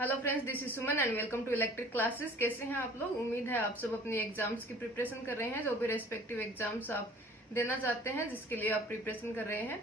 Hello friends, this is Suman and welcome to electric classes. कैसे हैं आप लोग? उम्मीद है आप सब अपनी एग्जाम्स की प्रिपरेशन कर रहे हैं, जो भी रेस्पेक्टिव एग्जाम्स आप देना चाहते हैं, जिसके लिए आप प्रिपरेशन कर रहे हैं।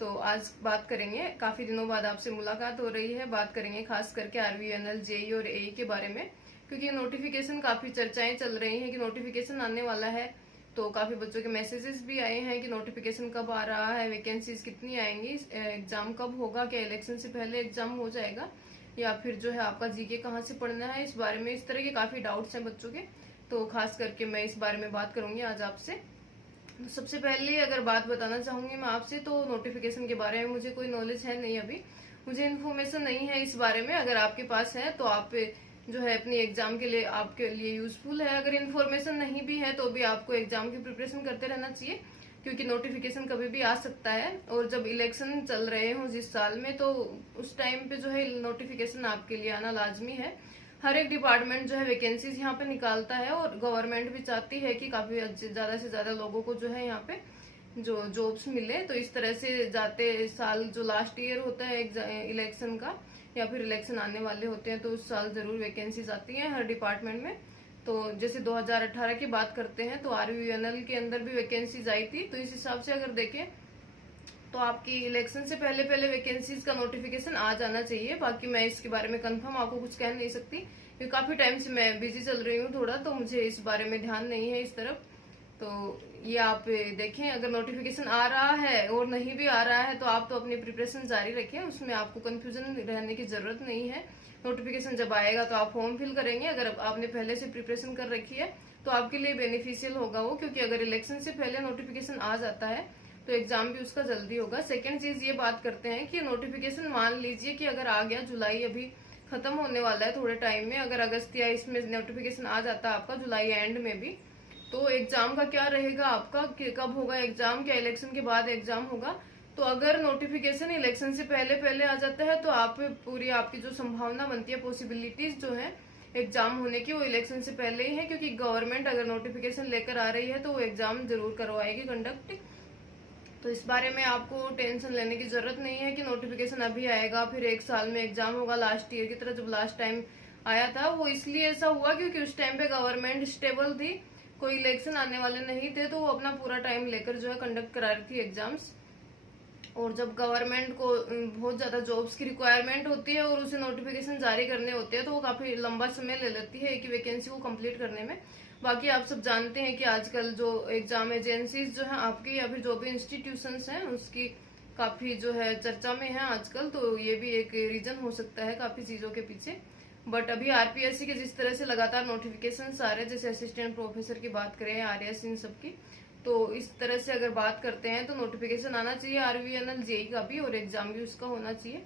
तो आज बात करेंगे, काफी दिनों बाद आपसे मुलाकात हो रही है, बात करेंगे खास करके आरवीएनएल, जेई और एई के बारे में, क्योंकि नोटिफिकेशन काफी चर्चाएं चल रही हैं कि नोटिफिकेशन आने वाला है। तो काफी बच्चों के मैसेजेस भी आए हैं कि नोटिफिकेशन कब आ रहा है, वैकेंसीज कितनी आएंगी, एग्जाम कब होगा, क्या इलेक्शन से पहले एग्जाम हो जाएगा या फिर जो है आपका जीके कहाँ से पढ़ना है, इस बारे में इस तरह के काफी डाउट्स हैं बच्चों के। तो खास करके मैं इस बारे में बात करूंगी आज आपसे। तो सबसे पहले अगर बात बताना चाहूंगी मैं आपसे, तो नोटिफिकेशन के बारे में मुझे कोई नॉलेज है नहीं, अभी मुझे इन्फॉर्मेशन नहीं है इस बारे में। अगर आपके पास है तो आप जो है अपनी एग्जाम के लिए आपके लिए यूजफुल है। अगर इन्फॉर्मेशन नहीं भी है तो भी आपको एग्जाम की प्रिपरेशन करते रहना चाहिए, क्योंकि नोटिफिकेशन कभी भी आ सकता है। और जब इलेक्शन चल रहे हो जिस साल में, तो उस टाइम पे जो है नोटिफिकेशन आपके लिए आना लाजमी है। हर एक डिपार्टमेंट जो है वैकेंसीज यहाँ पे निकालता है, और गवर्नमेंट भी चाहती है कि काफी ज्यादा से ज्यादा लोगों को जो है यहाँ पे जो जॉब्स मिले। तो इस तरह से जाते साल जो लास्ट ईयर होता है इलेक्शन का, या फिर इलेक्शन आने वाले होते हैं, तो उस साल जरूर वैकेंसीज आती हैं हर डिपार्टमेंट में। तो जैसे 2018 की बात करते हैं तो आरवीएनएल के अंदर भी वैकेंसीज आई थी। तो इस हिसाब से अगर देखें तो आपकी इलेक्शन से पहले पहले वैकेंसीज का नोटिफिकेशन आ जाना चाहिए। बाकी मैं इसके बारे में कंफर्म आपको कुछ कह नहीं सकती, क्योंकि काफी टाइम से मैं बिजी चल रही हूँ थोड़ा, तो मुझे इस बारे में ध्यान नहीं है इस तरफ। तो ये आप देखें, अगर नोटिफिकेशन आ रहा है और नहीं भी आ रहा है तो आप तो अपनी प्रिपरेशन जारी रखें, उसमें आपको कंफ्यूजन रहने की जरूरत नहीं है। नोटिफिकेशन जब आएगा तो आप फॉर्म फिल करेंगे। अगर आपने पहले से प्रिपरेशन कर रखी है तो आपके लिए बेनिफिशियल होगा वो, क्योंकि अगर इलेक्शन से पहले नोटिफिकेशन आ जाता है तो एग्जाम भी उसका जल्दी होगा। सेकेंड चीज ये बात करते हैं कि नोटिफिकेशन मान लीजिए कि अगर आ गया, जुलाई अभी खत्म होने वाला है थोड़े टाइम में, अगर अगस्त या इसमें नोटिफिकेशन आ जाता है आपका जुलाई एंड में भी, तो एग्जाम का क्या रहेगा आपका, कब होगा एग्जाम, क्या इलेक्शन के बाद एग्जाम होगा? तो अगर नोटिफिकेशन इलेक्शन से पहले पहले आ जाता है तो आप पूरी आपकी जो संभावना बनती है, पॉसिबिलिटीज जो है एग्जाम होने की, वो इलेक्शन से पहले ही है। क्योंकि गवर्नमेंट अगर नोटिफिकेशन लेकर आ रही है तो वो एग्जाम जरूर करवाएगी कंडक्ट। तो इस बारे में आपको टेंशन लेने की जरूरत नहीं है कि नोटिफिकेशन अभी आएगा फिर एक साल में एग्जाम होगा। लास्ट ईयर की तरह जब लास्ट टाइम आया था, वो इसलिए ऐसा हुआ क्योंकि उस टाइम पे गवर्नमेंट स्टेबल थी, कोई इलेक्शन आने वाले नहीं थे, तो वो अपना पूरा टाइम लेकर जो है कंडक्ट करा रही थी एग्जाम्स। और जब गवर्नमेंट को बहुत ज्यादा जॉब्स की रिक्वायरमेंट होती है और उसे नोटिफिकेशन जारी करने होते हैं, तो वो काफी लंबा समय ले लेती है एक वैकेंसी को कंप्लीट करने में। बाकी आप सब जानते हैं कि आजकल जो एग्जाम एजेंसीज जो है आपकी, या फिर जो भी इंस्टीट्यूशंस हैं, उसकी काफी जो है चर्चा में है आजकल। तो ये भी एक रीजन हो सकता है काफी चीजों के पीछे। बट अभी आरपीएससी के जिस तरह से लगातार नोटिफिकेशन आ रहे हैं, जैसे असिस्टेंट प्रोफेसर की बात करें, आरएस, इन सब की, तो इस तरह से अगर बात करते हैं तो नोटिफिकेशन आना चाहिए आरवीएनएल जेई का भी, और एग्जाम भी उसका होना चाहिए।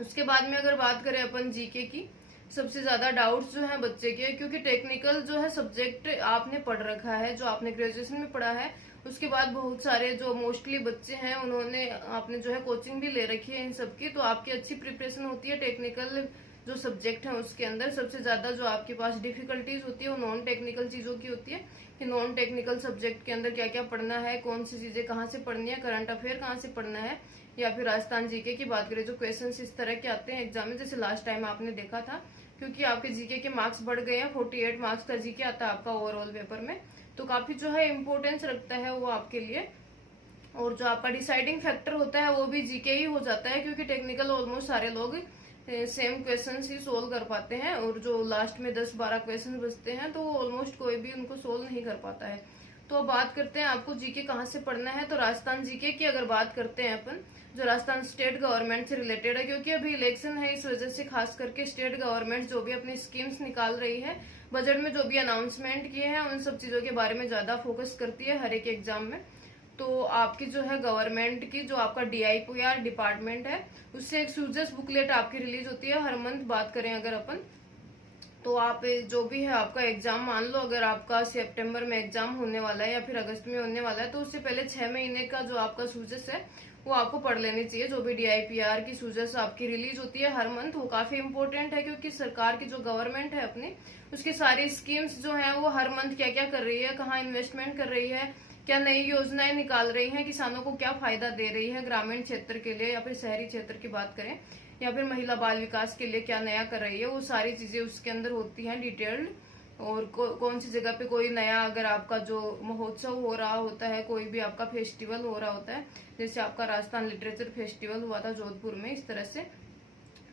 उसके बाद में अगर बात करें अपन जीके की, सबसे ज्यादा डाउट्स जो है बच्चे के, क्योंकि टेक्निकल जो है सब्जेक्ट आपने पढ़ रखा है, जो आपने ग्रेजुएशन में पढ़ा है, उसके बाद बहुत सारे जो मोस्टली बच्चे हैं उन्होंने आपने जो है कोचिंग भी ले रखी है इन सब की, तो आपकी अच्छी प्रिपरेशन होती है। टेक्निकल जो सब्जेक्ट है उसके अंदर सबसे ज्यादा जो आपके पास डिफिकल्टीज होती है वो नॉन टेक्निकल चीजों की होती है, कि नॉन टेक्निकल सब्जेक्ट के अंदर क्या क्या पढ़ना है, कौन सी चीजें कहाँ से पढ़नी है, करंट अफेयर कहाँ से पढ़ना है, या फिर राजस्थान जीके की बात करें, जो क्वेश्चंस इस तरह के आते हैं एग्जाम में, जैसे लास्ट टाइम आपने देखा था। क्योंकि आपके जीके के मार्क्स बढ़ गए हैं, 48 मार्क्स का जीके आता है आपका ओवरऑल पेपर में, तो काफी जो है इम्पोर्टेंस रखता है वो आपके लिए। और जो आपका डिसाइडिंग फैक्टर होता है वो भी जीके ही हो जाता है, क्योंकि टेक्निकल ऑलमोस्ट सारे लोग सेम क्वेश्चंस ही सोल्व कर पाते हैं, और जो लास्ट में 10-12 क्वेश्चन बचते हैं तो ऑलमोस्ट कोई भी उनको सोल्व नहीं कर पाता है। तो अब बात करते हैं आपको जीके कहाँ से पढ़ना है। तो राजस्थान जीके की अगर बात करते हैं अपन, जो राजस्थान स्टेट गवर्नमेंट से रिलेटेड है, क्योंकि अभी इलेक्शन है, इस वजह से खास करके स्टेट गवर्नमेंट जो भी अपनी स्कीम्स निकाल रही है, बजट में जो भी अनाउंसमेंट किए हैं, उन सब चीजों के बारे में ज्यादा फोकस करती है हर एक एग्जाम में। तो आपकी जो है गवर्नमेंट की जो आपका डीआईपीआर डिपार्टमेंट है, उससे एक सूजस बुकलेट आपकी रिलीज होती है हर मंथ। बात करें अगर अपन, तो आप जो भी है आपका एग्जाम, मान लो अगर आपका सितंबर में एग्जाम होने वाला है या फिर अगस्त में होने वाला है, तो उससे पहले 6 महीने का जो आपका सूजस है वो आपको पढ़ लेनी चाहिए। जो भी डीआईपीआर की सूजस आपकी रिलीज होती है हर मंथ, वो काफी इंपॉर्टेंट है, क्योंकि सरकार की जो गवर्नमेंट है अपनी, उसकी सारी स्कीम्स जो है वो हर मंथ क्या क्या कर रही है, कहाँ इन्वेस्टमेंट कर रही है, क्या नई योजनाएं निकाल रही हैं, किसानों को क्या फायदा दे रही है ग्रामीण क्षेत्र के लिए या फिर शहरी क्षेत्र की बात करें, या फिर महिला बाल विकास के लिए क्या नया कर रही है, वो सारी चीजें उसके अंदर होती हैं डिटेल्ड। और कौन सी जगह पे कोई नया अगर आपका जो महोत्सव हो रहा होता है, कोई भी आपका फेस्टिवल हो रहा होता है, जैसे आपका राजस्थान लिटरेचर फेस्टिवल हुआ था जोधपुर में, इस तरह से।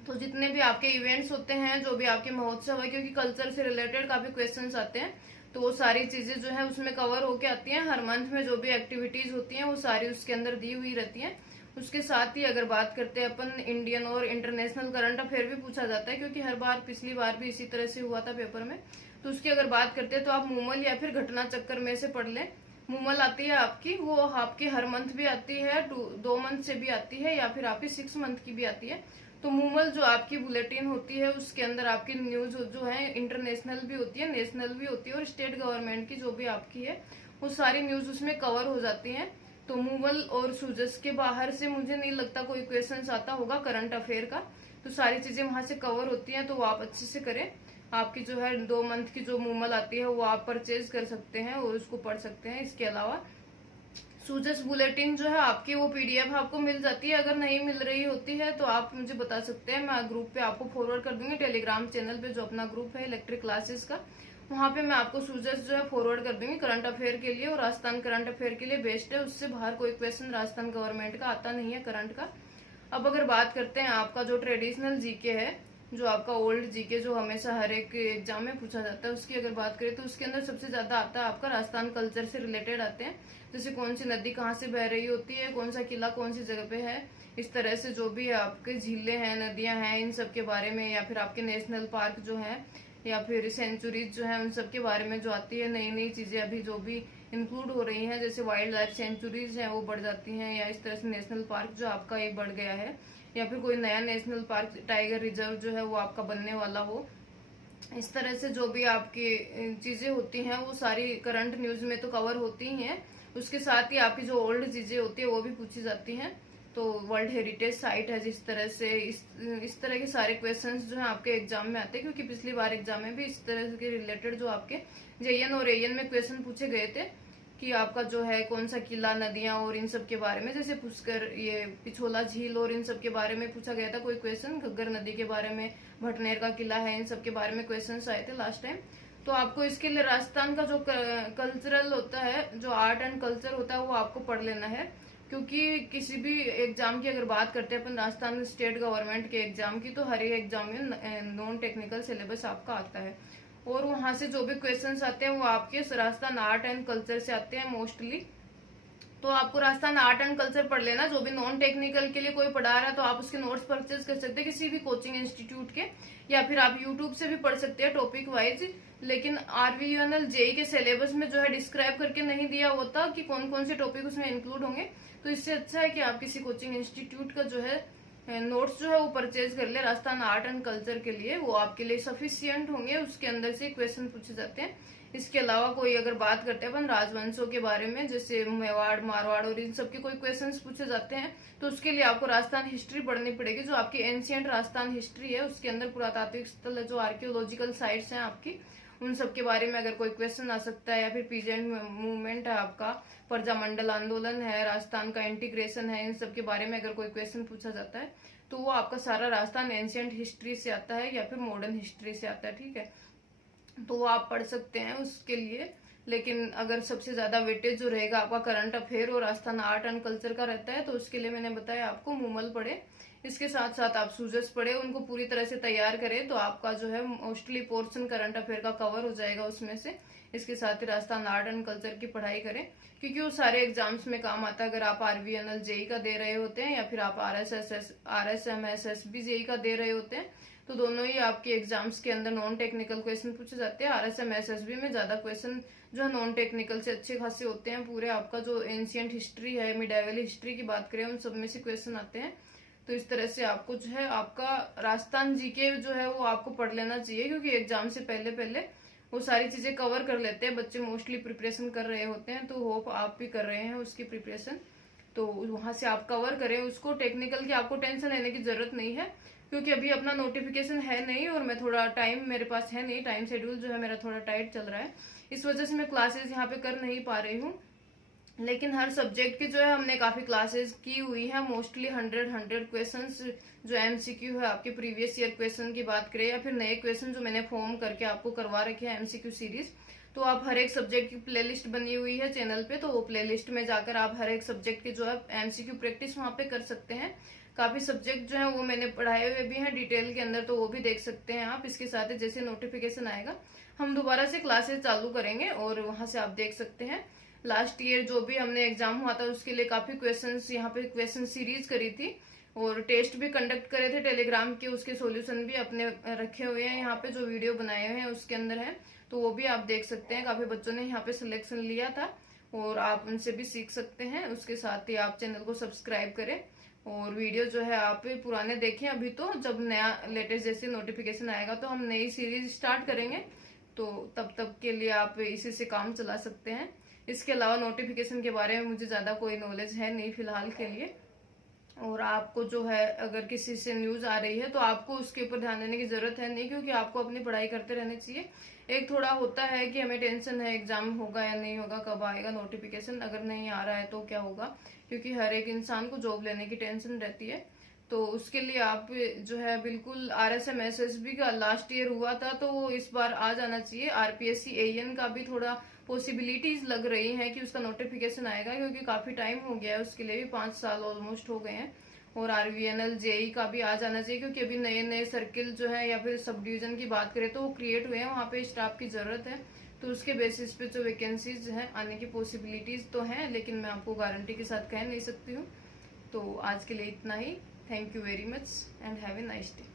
तो जितने भी आपके इवेंट्स होते हैं, जो भी आपके महोत्सव है, क्योंकि कल्चर से रिलेटेड काफी क्वेश्चंस आते हैं, तो वो सारी चीजें जो है उसमें कवर होके आती हैं। हर मंथ में जो भी एक्टिविटीज होती हैं वो सारी उसके अंदर दी हुई रहती हैं। उसके साथ ही अगर बात करते हैं अपन, इंडियन और इंटरनेशनल करंट अफेयर भी पूछा जाता है, क्योंकि हर बार पिछली बार भी इसी तरह से हुआ था पेपर में। तो उसकी अगर बात करते हैं तो आप मूमल या फिर घटना चक्कर में से पढ़ लें। मूमल आती है आपकी, वो आपकी हर मंथ भी आती है, 2 मंथ से भी आती है, या फिर आपकी 6 मंथ की भी आती है। तो मूमल जो आपकी बुलेटिन होती है उसके अंदर आपकी न्यूज जो है इंटरनेशनल भी होती है, नेशनल भी होती है, और स्टेट गवर्नमेंट की जो भी आपकी है वो सारी न्यूज उसमें कवर हो जाती हैं। तो मूवल और सूजस के बाहर से मुझे नहीं लगता कोई क्वेश्चन आता होगा करंट अफेयर का। तो सारी चीजें वहां से कवर होती हैं, तो वो आप अच्छे से करें। आपकी जो है 2 मंथ की जो मूमल आती है वो आप परचेज कर सकते हैं और उसको पढ़ सकते हैं। इसके अलावा सूजस बुलेटिन जो है आपकी, वो पीडीएफ आपको मिल जाती है। अगर नहीं मिल रही होती है तो आप मुझे बता सकते हैं, मैं ग्रुप पे आपको फॉरवर्ड कर दूंगी। टेलीग्राम चैनल पे जो अपना ग्रुप है इलेक्ट्रिक क्लासेस का, वहां पे मैं आपको सूजस जो है फॉरवर्ड कर दूंगी करंट अफेयर के लिए। और राजस्थान करंट अफेयर के लिए बेस्ट है, उससे बाहर कोई क्वेश्चन राजस्थान गवर्नमेंट का आता नहीं है करंट का। अब अगर बात करते हैं आपका जो ट्रेडिशनल जीके है, जो आपका ओल्ड जीके जो हमेशा हर एक एग्जाम में पूछा जाता है, उसकी अगर बात करें तो उसके अंदर सबसे ज्यादा आता है आपका राजस्थान कल्चर से रिलेटेड आते हैं। जैसे कौन सी नदी कहाँ से बह रही होती है, कौन सा किला कौन सी जगह पे है, इस तरह से जो भी आपके झीलें हैं, नदियां हैं, इन सब के बारे में, या फिर आपके नेशनल पार्क जो है, या फिर सेंचुरीज जो है, उन सब के बारे में जो आती है नई नई चीजें अभी जो भी इंक्लूड हो रही हैं, जैसे वाइल्ड लाइफ सेंचुरीज हैं वो बढ़ जाती हैं, या इस तरह से नेशनल पार्क जो आपका एक बढ़ गया है, या फिर कोई नया नेशनल पार्क टाइगर रिजर्व जो है वो आपका बनने वाला हो। इस तरह से जो भी आपकी चीजें होती हैं वो सारी करंट न्यूज में तो कवर होती ही हैं। उसके साथ ही आपकी जो ओल्ड चीजें होती है वो भी पूछी जाती हैं। तो वर्ल्ड हेरिटेज साइट है, जिस तरह से इस तरह के सारे क्वेश्चंस जो है आपके एग्जाम में आते हैं, क्योंकि पिछली बार एग्जाम में भी इस तरह के रिलेटेड जो आपके जेएन और एएन में क्वेश्चन पूछे गए थे कि आपका जो है कौन सा किला, नदियां और इन सब के बारे में, जैसे पुष्कर, ये पिछोला झील और इन सब के बारे में पूछा गया था कोई क्वेश्चन, घग्गर नदी के बारे में, भटनेर का किला है, इन सब के बारे में क्वेश्चंस आए थे लास्ट टाइम। तो आपको इसके लिए राजस्थान का जो कल्चरल होता है, जो आर्ट एंड कल्चर होता है, वो आपको पढ़ लेना है। क्योंकि किसी भी एग्जाम की अगर बात करते हैं अपन राजस्थान स्टेट गवर्नमेंट के एग्जाम की, तो हर एक एग्जाम में नॉन टेक्निकल सिलेबस आपका आता है, और वहां से जो भी क्वेश्चंस आते हैं वो आपके राजस्थान आर्ट एंड कल्चर से आते हैं मोस्टली। तो आपको राजस्थान आर्ट एंड कल्चर पढ़ लेना। जो भी नॉन टेक्निकल के लिए कोई पढ़ा रहा है तो आप उसके नोट्स परचेज कर सकते हैं किसी भी कोचिंग इंस्टीट्यूट के, या फिर आप यूट्यूब से भी पढ़ सकते हैं टॉपिक वाइज। लेकिन आरवीयूएनएल जेई के सिलेबस में जो है डिस्क्राइब करके नहीं दिया होता कि कौन कौन से टॉपिक उसमें इंक्लूड होंगे। तो इससे अच्छा है कि आप किसी कोचिंग इंस्टीट्यूट का जो है नोट्स जो है वो परचेज कर ले राजस्थान आर्ट एंड कल्चर के लिए, वो आपके लिए सफिशियंट होंगे। उसके अंदर से क्वेश्चन पूछे जाते हैं। इसके अलावा कोई अगर बात करते हैं अपन राजवंशों के बारे में, जैसे मेवाड़, मारवाड़ और इन सब के कोई क्वेश्चंस पूछे जाते हैं, तो उसके लिए आपको राजस्थान हिस्ट्री पढ़नी पड़ेगी। जो आपकी एंशियंट राजस्थान हिस्ट्री है उसके अंदर पुरातात्विक स्थल है, जो आर्कियोलॉजिकल साइट्स हैं आपकी, उन सब के बारे में अगर कोई क्वेश्चन आ सकता है। या फिर पीजेंट मूवमेंट है आपका, प्रजामंडल आंदोलन है, राजस्थान का इंटीग्रेशन है, इन सब के बारे में अगर कोई क्वेश्चन पूछा जाता है तो वो आपका सारा राजस्थान एंशियंट हिस्ट्री से आता है या फिर मॉडर्न हिस्ट्री से आता है, ठीक है। तो वो आप पढ़ सकते हैं उसके लिए। लेकिन अगर सबसे ज्यादा वेटेज जो रहेगा आपका करंट अफेयर और राजस्थान आर्ट एंड कल्चर का रहता है, तो उसके लिए मैंने बताया आपको मूमल पढ़े। इसके साथ साथ आप सूजस पढ़े, उनको पूरी तरह से तैयार करें, तो आपका जो है मोस्टली पोर्शन करंट अफेयर का कवर हो जाएगा उसमें से। इसके साथ ही राजस्थान आर्ट एंड कल्चर की पढ़ाई करें, क्योंकि वो सारे एग्जाम्स में काम आता है। अगर आप आरवीएनएल जेई का दे रहे होते हैं, या फिर आप आरएसएमएसएसबी जेई का दे रहे होते हैं, तो दोनों ही आपके एग्जाम्स के अंदर नॉन टेक्निकल क्वेश्चन पूछे जाते हैं। आरएसएमएसएसबी में ज्यादा क्वेश्चन जो है नॉन टेक्निकल से अच्छे खासे होते हैं। पूरे आपका जो एंशियंट हिस्ट्री है, मिडाइवल हिस्ट्री की बात करें, उन सब में से क्वेश्चन आते हैं। तो इस तरह से आपको जो है आपका राजस्थान जीके जो है वो आपको पढ़ लेना चाहिए, क्योंकि एग्जाम से पहले पहले वो सारी चीजें कवर कर लेते हैं। बच्चे मोस्टली प्रिपरेशन कर रहे होते हैं, तो होप आप भी कर रहे हैं उसकी प्रिपरेशन। तो वहां से आप कवर करें उसको। टेक्निकल की आपको टेंशन लेने की जरूरत नहीं है, क्योंकि अभी अपना नोटिफिकेशन है नहीं, और मैं थोड़ा टाइम मेरे पास है नहीं, टाइम शेड्यूल जो है मेरा थोड़ा टाइट चल रहा है, इस वजह से मैं क्लासेस यहाँ पे कर नहीं पा रही हूँ। लेकिन हर सब्जेक्ट की जो है हमने काफी क्लासेस की हुई है। मोस्टली 100 क्वेश्चंस जो एमसीक्यू है आपके प्रीवियस ईयर क्वेश्चन की बात करें या फिर नए क्वेश्चन जो मैंने फॉर्म करके आपको करवा रखे हैं एमसीक्यू सीरीज, तो आप हर एक सब्जेक्ट की प्लेलिस्ट बनी हुई है चैनल पे, तो वो प्लेलिस्ट में जाकर आप हर एक सब्जेक्ट की जो है एमसीक्यू प्रैक्टिस वहां पे कर सकते हैं। काफी सब्जेक्ट जो है वो मैंने पढ़ाए हुए भी हैं डिटेल के अंदर, तो वो भी देख सकते हैं आप। इसके साथ ही जैसे नोटिफिकेशन आएगा हम दोबारा से क्लासेस चालू करेंगे और वहां से आप देख सकते हैं। लास्ट ईयर जो भी हमने एग्जाम हुआ था उसके लिए काफी क्वेश्चंस यहाँ पे क्वेश्चन सीरीज करी थी और टेस्ट भी कंडक्ट करे थे टेलीग्राम के, उसके सॉल्यूशन भी अपने रखे हुए हैं यहाँ पे, जो वीडियो बनाए हुए हैं उसके अंदर है, तो वो भी आप देख सकते हैं। काफी बच्चों ने यहाँ पे सिलेक्शन लिया था और आप उनसे भी सीख सकते हैं। उसके साथ ही आप चैनल को सब्सक्राइब करें और वीडियो जो है आप पुराने देखें। अभी तो जब नया लेटेस्ट जैसे नोटिफिकेशन आएगा तो हम नई सीरीज स्टार्ट करेंगे, तो तब तक के लिए आप इसी से काम चला सकते हैं। इसके अलावा नोटिफिकेशन के बारे में मुझे ज्यादा कोई नॉलेज है नहीं फिलहाल के लिए। और आपको जो है अगर किसी से न्यूज आ रही है तो आपको उसके ऊपर ध्यान देने की जरूरत है नहीं, क्योंकि आपको अपनी पढ़ाई करते रहने चाहिए। एक थोड़ा होता है कि हमें टेंशन है एग्जाम होगा या नहीं होगा, कब आएगा नोटिफिकेशन, अगर नहीं आ रहा है तो क्या होगा, क्योंकि हर एक इंसान को जॉब लेने की टेंशन रहती है। तो उसके लिए आप जो है बिल्कुल RSM SSB का लास्ट ईयर हुआ था तो वो इस बार आ जाना चाहिए। RPSC AN का भी थोड़ा पॉसिबिलिटीज लग रही है कि उसका नोटिफिकेशन आएगा, क्योंकि काफी टाइम हो गया है उसके लिए भी, 5 साल ऑलमोस्ट हो गए हैं। और RVNL JE का भी आ जाना चाहिए, क्योंकि अभी नए नए सर्किल जो है या फिर सब डिवीजन की बात करें तो वो क्रिएट हुए हैं, वहां पे स्टाफ की जरूरत है। तो उसके बेसिस पे जो वैकेंसीज हैं आने की पॉसिबिलिटीज तो हैं, लेकिन मैं आपको गारंटी के साथ कह नहीं सकती हूँ। तो आज के लिए इतना ही। Thank you very much and have a nice day.